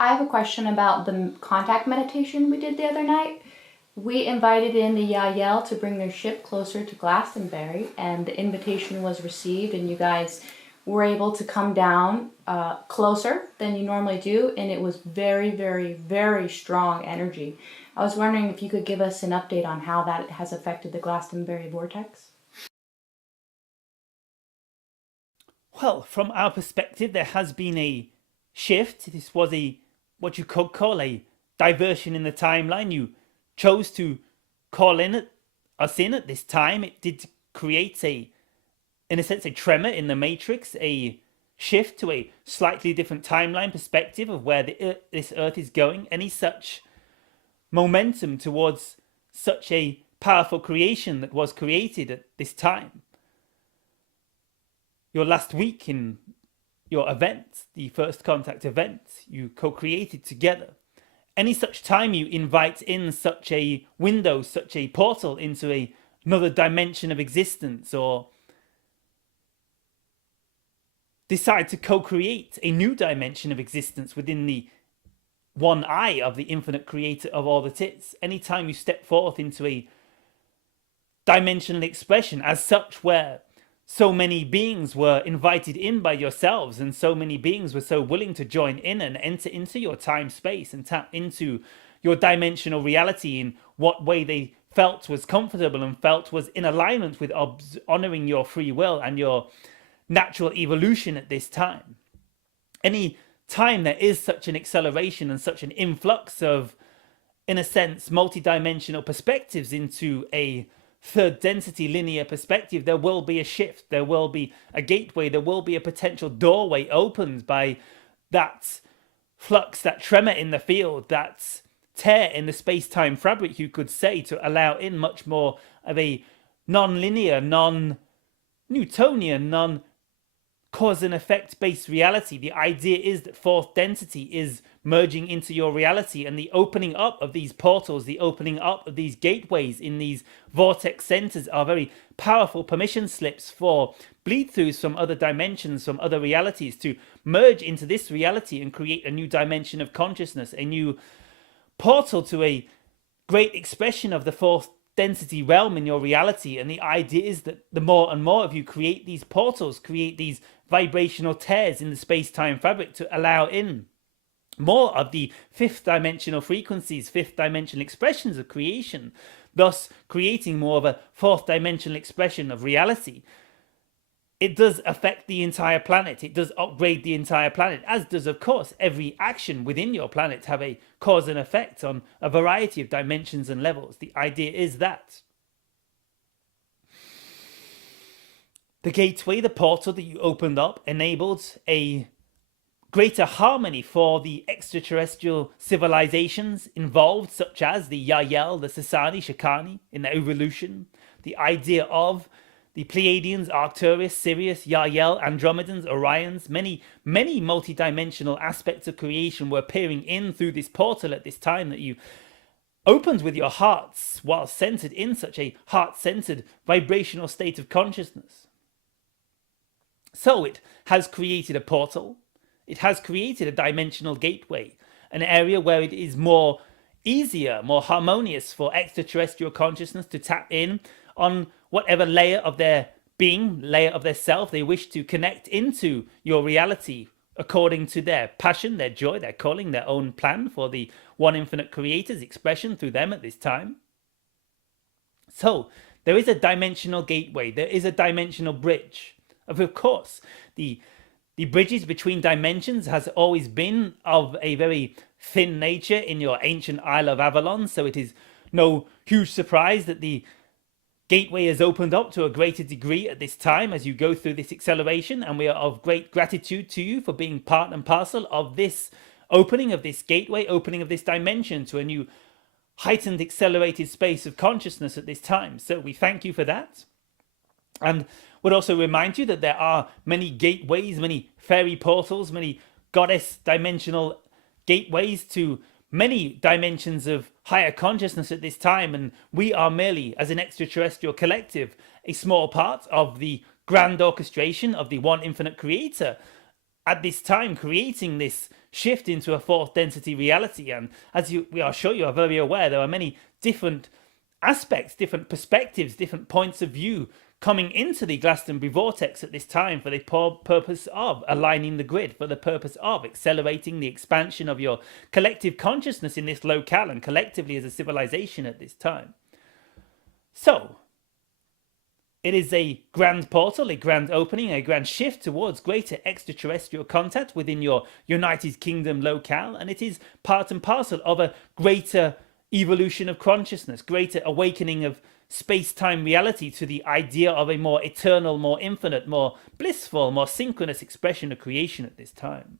I have a question about the contact meditation we did the other night. We invited in the Yahyel to bring their ship closer to Glastonbury, and the invitation was received, and you guys were able to come down closer than you normally do, and it was very, very, very strong energy. I was wondering if you could give us an update on how that has affected the Glastonbury Vortex. Well, from our perspective, there has been a shift. This was a what you could call a diversion in the timeline. You chose to call in us in at this time. It did create in a sense, a tremor in the matrix, a shift to a slightly different timeline perspective of where this Earth is going. Any such momentum towards such a powerful creation that was created at this time. Your last week in your event, the First Contact event, you co-created together. Any such time you invite in such a window, such a portal into another dimension of existence, or decide to co-create a new dimension of existence within the one eye of the infinite creator of all that is. Anytime you step forth into a dimensional expression as such where so many beings were invited in by yourselves, and so many beings were so willing to join in and enter into your time space and tap into your dimensional reality in what way they felt was comfortable and felt was in alignment with honoring your free will and your natural evolution at this time. Any time there is such an acceleration and such an influx of, in a sense, multidimensional perspectives into a third density linear perspective, there will be a shift, there will be a gateway, there will be a potential doorway opened by that flux, that tremor in the field, that tear in the space-time fabric, you could say, to allow in much more of a non-linear, non-Newtonian, non-cause and effect based reality. The idea is that fourth density is merging into your reality, and the opening up of these portals, the opening up of these gateways in these vortex centers are very powerful permission slips for bleed throughs from other dimensions, from other realities, to merge into this reality and create a new dimension of consciousness, a new portal to a great expression of the fourth density realm in your reality. And the idea is that the more and more of you create these portals, create these vibrational tears in the space-time fabric to allow in more of the fifth dimensional frequencies, fifth dimensional expressions of creation, thus creating more of a fourth dimensional expression of reality. It does affect the entire planet. It does upgrade the entire planet, as does, of course, every action within your planet have a cause and effect on a variety of dimensions and levels. The idea is that the gateway, the portal that you opened up, enabled a greater harmony for the extraterrestrial civilizations involved, such as the Yahyel, the Sasani, Shakani, in their evolution. The idea of the Pleiadians, Arcturus, Sirius, Yahyel, Andromedans, Orions, many multidimensional aspects of creation were peering in through this portal at this time that you opened with your hearts while centered in such a heart-centered vibrational state of consciousness. So it has created a portal. It has created a dimensional gateway, an area where it is more easier, more harmonious for extraterrestrial consciousness to tap in on whatever layer of their being, layer of their self they wish to connect into your reality according to their passion, their joy, their calling, their own plan for the one infinite creator's expression through them at this time. So there is a dimensional gateway, there is a dimensional bridge. Of course, the bridges between dimensions has always been of a very thin nature in your ancient Isle of Avalon, so it is no huge surprise that the gateway has opened up to a greater degree at this time as you go through this acceleration, and we are of great gratitude to you for being part and parcel of this opening of this gateway, opening of this dimension to a new heightened accelerated space of consciousness at this time. So we thank you for that. And would also remind you that there are many gateways, many fairy portals, many goddess dimensional gateways to many dimensions of higher consciousness at this time, and we are merely, as an extraterrestrial collective, a small part of the grand orchestration of the one infinite creator at this time, creating this shift into a fourth density reality. And as we are sure you are very aware, there are many different aspects, different perspectives, different points of view coming into the Glastonbury Vortex at this time for the purpose of aligning the grid, for the purpose of accelerating the expansion of your collective consciousness in this locale and collectively as a civilization at this time. So, it is a grand portal, a grand opening, a grand shift towards greater extraterrestrial contact within your United Kingdom locale, and it is part and parcel of a greater evolution of consciousness, greater awakening of space-time reality to the idea of a more eternal, more infinite, more blissful, more synchronous expression of creation at this time.